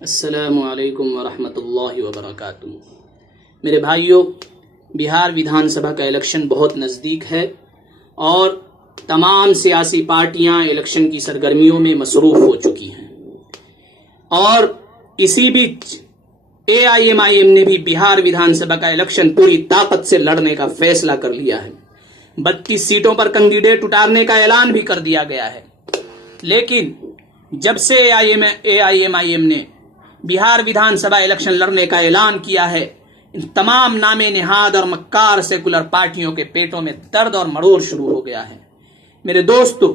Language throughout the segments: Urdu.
السلام علیکم ورحمۃ اللہ وبرکاتہ۔ میرے بھائیوں، بہار ویدھان سبھا کا الیکشن بہت نزدیک ہے اور تمام سیاسی پارٹیاں الیکشن کی سرگرمیوں میں مصروف ہو چکی ہیں، اور اسی بیچ AIMIM نے بھی بہار ویدھان سبھا کا الیکشن پوری طاقت سے لڑنے کا فیصلہ کر لیا ہے۔ 32 سیٹوں پر کینڈیڈیٹ اتارنے کا اعلان بھی کر دیا گیا ہے۔ لیکن جب سے AIMIM نے بہار ویدھان سبھا الیکشن لڑنے کا اعلان کیا ہے، ان تمام نام نہاد اور مکار سیکولر پارٹیوں کے پیٹوں میں درد اور مڑوڑ شروع ہو گیا ہے۔ میرے دوستو،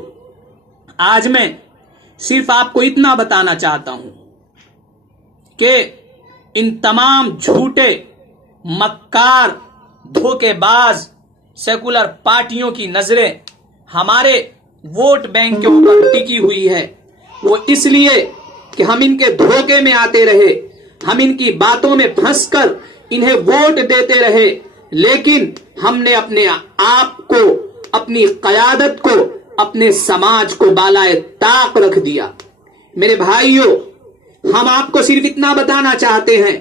آج میں صرف آپ کو اتنا بتانا چاہتا ہوں کہ ان تمام جھوٹے، مکار، دھوکے باز سیکولر پارٹیوں کی نظریں ہمارے ووٹ بینک کے اوپر ٹکی ہوئی ہے۔ وہ اس لیے کہ ہم ان کے دھوکے میں آتے رہے، ہم ان کی باتوں میں پھنس کر انہیں ووٹ دیتے رہے، لیکن ہم نے اپنے آپ کو، اپنی قیادت کو، اپنے سماج کو بالائے طاق رکھ دیا۔ میرے بھائیوں، ہم آپ کو صرف اتنا بتانا چاہتے ہیں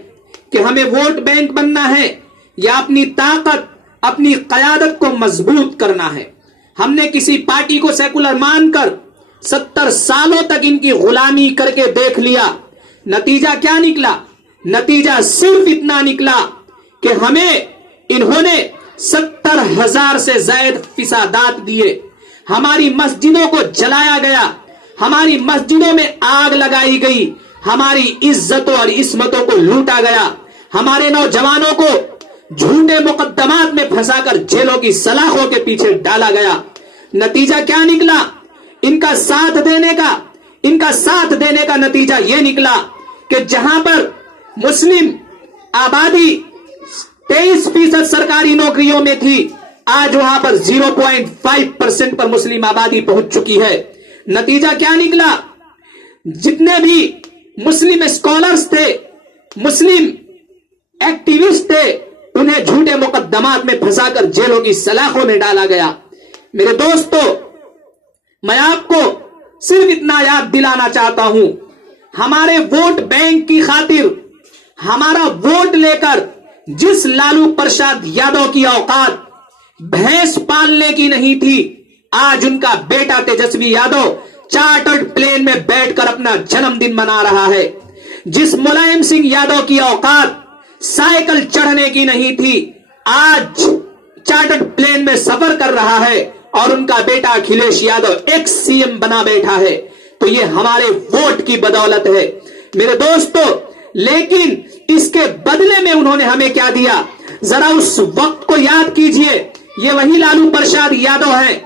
کہ ہمیں ووٹ بینک بننا ہے یا اپنی طاقت، اپنی قیادت کو مضبوط کرنا ہے۔ ہم نے کسی پارٹی کو سیکولر مان کر 70 سالوں تک ان کی غلامی کر کے دیکھ لیا۔ نتیجہ کیا نکلا؟ نتیجہ صرف اتنا نکلا کہ ہمیں انہوں نے 70,000 سے زائد فسادات دیے، ہماری مسجدوں کو جلایا گیا، ہماری مسجدوں میں آگ لگائی گئی، ہماری عزتوں اور عصمتوں کو لوٹا گیا، ہمارے نوجوانوں کو جھوٹے مقدمات میں پھنسا کر جیلوں کی سلاخوں کے پیچھے ڈالا گیا۔ نتیجہ کیا نکلا؟ ان کا ساتھ دینے کا نتیجہ یہ نکلا کہ جہاں پر مسلم آبادی 23% سرکاری نوکریوں میں تھی، آج وہاں پر 0.5% پر مسلم آبادی پہنچ چکی ہے۔ نتیجہ کیا نکلا؟ جتنے بھی مسلم اسکالرز تھے، مسلم ایکٹیوسٹ تھے، انہیں جھوٹے مقدمات میں پھنسا کر جیلوں کی سلاخوں میں ڈالا گیا۔ میرے دوستو، میں آپ کو صرف اتنا یاد دلانا چاہتا ہوں، ہمارے ووٹ بینک کی خاطر، ہمارا ووٹ لے کر جس لالو پرساد یادو کی اوقات بھینس پالنے کی نہیں تھی، آج ان کا بیٹا تیجسوی یادو چارٹرڈ پلین میں بیٹھ کر اپنا جنم دن منا رہا ہے۔ جس ملائم سنگھ یادو کی اوقات سائیکل چڑھنے کی نہیں تھی، آج چارٹرڈ پلین میں سفر کر رہا ہے، اور ان کا بیٹا اکھلیش یادو ایکس CM بنا بیٹھا ہے۔ تو یہ ہمارے ووٹ کی بدولت ہے میرے دوستو۔ لیکن اس کے بدلے میں انہوں نے ہمیں کیا دیا؟ ذرا اس وقت کو یاد کیجئے۔ یہ وہی لالو پرساد یادو ہے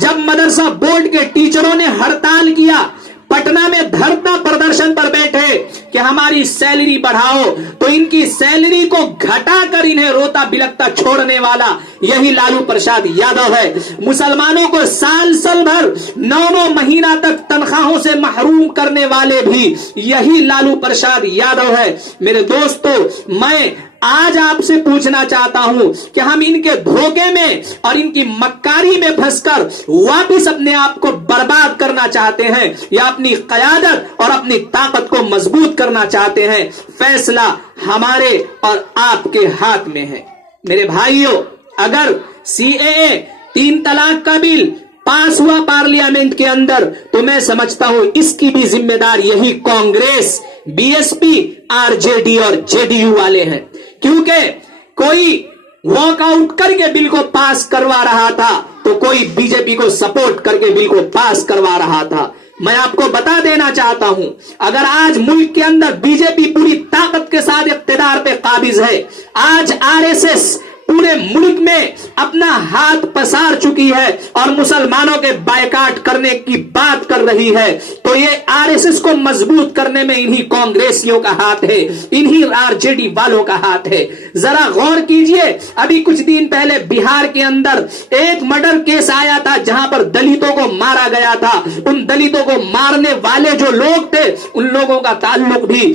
جب مدرسہ بورڈ کے ٹیچروں نے ہڑتال کیا، پٹنہ میں دھرنا پردرشن پر بیٹھے کہ ہماری سیلری بڑھاؤ، تو ان کی سیلری کو گھٹا کر انہیں روتا بلکتا چھوڑنے والا یہی لالو پرساد یادو ہے۔ مسلمانوں کو سال بھر 9 مہینہ تک تنخواہوں سے محروم کرنے والے بھی یہی لالو پرساد یادو ہے۔ میرے دوستو، میں آج آپ سے پوچھنا چاہتا ہوں کہ ہم ان کے دھوکے میں اور ان کی مکاری میں پھنس کر واپس اپنے آپ کو برباد کرنا چاہتے ہیں یا اپنی قیادت اور اپنی طاقت کو مضبوط کرنا چاہتے ہیں؟ فیصلہ ہمارے اور آپ کے ہاتھ میں ہے۔ میرے بھائیوں، اگر CAA 3 طلاق کا بل پاس ہوا پارلیمنٹ کے اندر، تو میں سمجھتا ہوں اس کی بھی ذمہ دار یہی کانگریس، BSP، RJD اور JDU والے ہیں، کیونکہ کوئی واک آؤٹ کر کے بل کو پاس کروا رہا تھا تو کوئی BJP کو سپورٹ کر کے بل کو پاس کروا رہا تھا۔ میں آپ کو بتا دینا چاہتا ہوں، اگر آج ملک کے اندر BJP پوری طاقت کے ساتھ اقتدار پہ قابض ہے، آج RSS پورے ملک میں اپنا ہاتھ پسار چکی ہے اور مسلمانوں کے بائیکاٹ کرنے کی بات کر رہی ہے، تو یہ RSS کو مضبوط کرنے میں انہی کانگریسیوں کا ہاتھ ہے، انہی RJD والوں کا ہاتھ ہے۔ ذرا غور کیجئے، ابھی کچھ دن پہلے بہار کے اندر ایک مرڈر کیس آیا تھا جہاں پر دلتوں کو مارا گیا تھا۔ ان دلتوں کو مارنے والے جو لوگ تھے، ان لوگوں کا تعلق بھی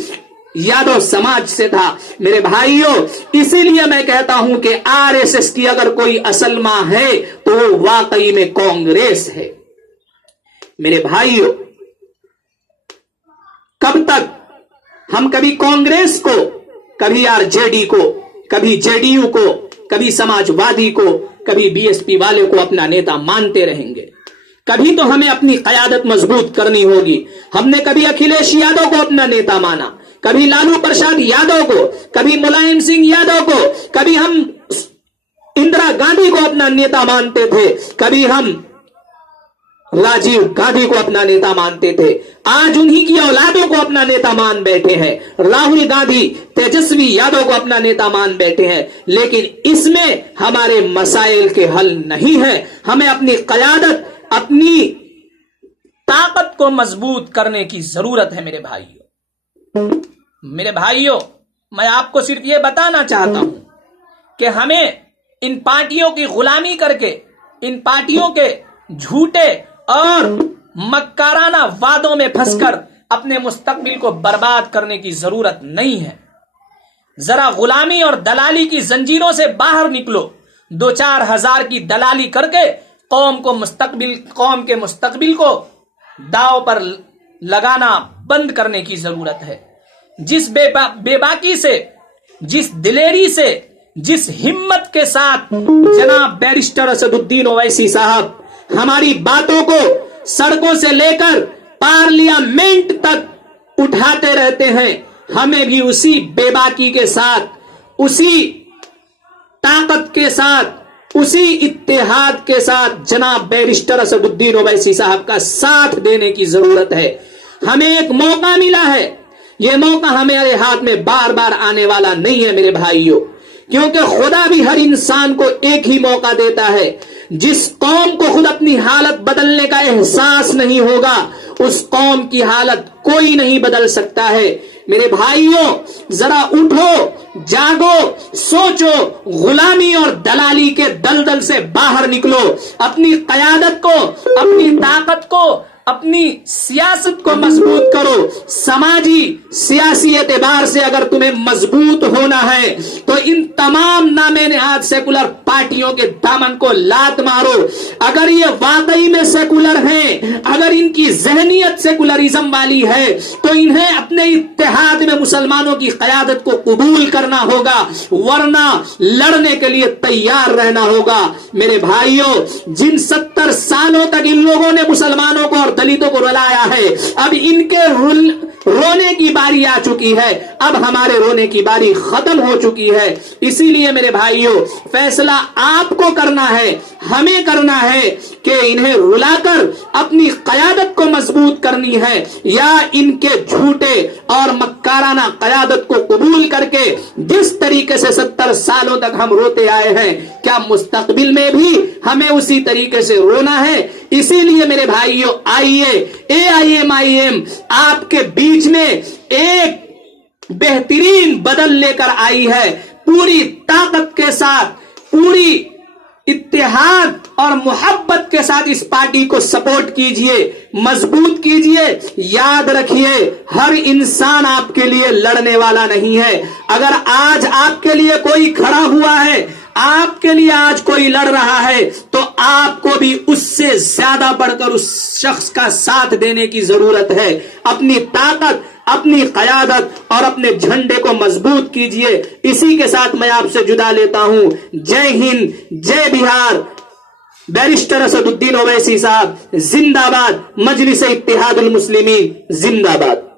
یادو سماج سے تھا۔ میرے بھائیوں، اسی لیے میں کہتا ہوں کہ RSS کی اگر کوئی اصل ماں ہے تو وہ واقعی میں کانگریس ہے۔ میرے بھائیوں، کب تک ہم کبھی کانگریس کو، کبھی RJD کو، کبھی JDU کو، کبھی سماجوادی کو، کبھی BSP والے کو اپنا نیتا مانتے رہیں گے. کبھی تو ہمیں اپنی قیادت مضبوط کرنی ہوگی. ہم نے کبھی اکھلیش یادو کو اپنا نیتا مانا، کبھی لالو پرساد یادو کو، کبھی ملائم سنگھ یادو کو، کبھی ہم اندرا گاندھی کو اپنا نیتا مانتے تھے، کبھی ہم راجیو گاندھی کو اپنا نیتا مانتے تھے. آج انہی کی اولادوں کو اپنا نیتا مان بیٹھے ہیں. راہل گاندھی، تیجسوی یادو کو اپنا نیتا مان بیٹھے ہیں. لیکن اس میں ہمارے مسائل کے حل نہیں ہے. ہمیں اپنی قیادت، اپنی طاقت کو مضبوط کرنے کی ضرورت ہے. میرے بھائیوں، میں آپ کو صرف یہ بتانا چاہتا ہوں کہ ہمیں ان پارٹیوں کی غلامی کر کے، ان پارٹیوں کے جھوٹے اور مکارانہ وعدوں میں پھنس کر اپنے مستقبل کو برباد کرنے کی ضرورت نہیں ہے. ذرا غلامی اور دلالی کی زنجیروں سے باہر نکلو. 2-4 ہزار کی دلالی کر کے قوم کے مستقبل کو داؤ پر لگانا بند کرنے کی ضرورت ہے. جس بے باکی سے، جس دلیری سے، جس ہمت کے ساتھ جناب بیرسٹر اسد الدین اویسی صاحب ہماری باتوں کو سڑکوں سے لے کر پارلیمنٹ تک اٹھاتے رہتے ہیں، ہمیں بھی اسی بے باکی کے ساتھ، اسی طاقت کے ساتھ، اسی اتحاد کے ساتھ جناب بیرسٹر اسد الدین اویسی صاحب کا ساتھ دینے کی ضرورت ہے. ہمیں ایک موقع ملا ہے. یہ موقع ہمارے ہاتھ میں بار بار آنے والا نہیں ہے میرے بھائیوں، کیونکہ خدا بھی ہر انسان کو ایک ہی موقع دیتا ہے. جس قوم کو خود اپنی حالت بدلنے کا احساس نہیں ہوگا، اس قوم کی حالت کوئی نہیں بدل سکتا ہے. میرے بھائیوں، ذرا اٹھو، جاگو، سوچو، غلامی اور دلالی کے دلدل سے باہر نکلو. اپنی قیادت کو، اپنی طاقت کو، اپنی سیاست کو مضبوط کرو. سماجی سیاسی اعتبار سے اگر تمہیں مضبوط ہونا ہے تو ان تمام نامے نہاد سیکولر پارٹیوں کے دامن کو لات مارو. اگر یہ واقعی میں سیکولر ہیں، اگر ان کی ذہنیت سیکولرزم والی ہے تو انہیں اپنے اتحاد میں مسلمانوں کی قیادت کو قبول کرنا ہوگا، ورنہ لڑنے کے لیے تیار رہنا ہوگا. میرے بھائیوں، جن 70 سالوں تک ان لوگوں نے مسلمانوں کو اور دلتوں کو رلایا ہے، اب ان کے رونے کی باری آ چکی ہے. اب ہمارے رونے کی باری ختم ہو چکی ہے. اسی لیے میرے بھائیوں، فیصلہ آپ کو کرنا ہے، ہمیں کرنا ہے کہ انہیں رلا کر اپنی قیادت کو مضبوط کرنی ہے، یا ان کے جھوٹے اور مکارانہ قیادت کو قبول کر کے جس طریقے سے 70 سالوں تک ہم روتے آئے ہیں، کیا مستقبل میں بھی ہمیں اسی طریقے سے رونا ہے؟ اسی لیے میرے بھائیوں، آئیے AIM آپ کے بیچ میں ایک بہترین بدل لے کر آئی ہے. پوری طاقت کے ساتھ، پوری اتحاد اور محبت کے ساتھ اس پارٹی کو سپورٹ کیجئے، مضبوط کیجئے. یاد رکھیے، ہر انسان آپ کے لیے لڑنے والا نہیں ہے. اگر آج آپ کے لیے کوئی کھڑا ہوا ہے، آپ کے لیے آج کوئی لڑ رہا ہے، تو آپ کو بھی اس سے زیادہ بڑھ کر اس شخص کا ساتھ دینے کی ضرورت ہے. اپنی طاقت، اپنی قیادت اور اپنے جھنڈے کو مضبوط کیجئے. اسی کے ساتھ میں آپ سے جدا لیتا ہوں. جے ہند، جے بہار. بیرسٹر اسد الدین اویسی صاحب زندہ باد. مجلس اتحاد المسلمین زندہ باد.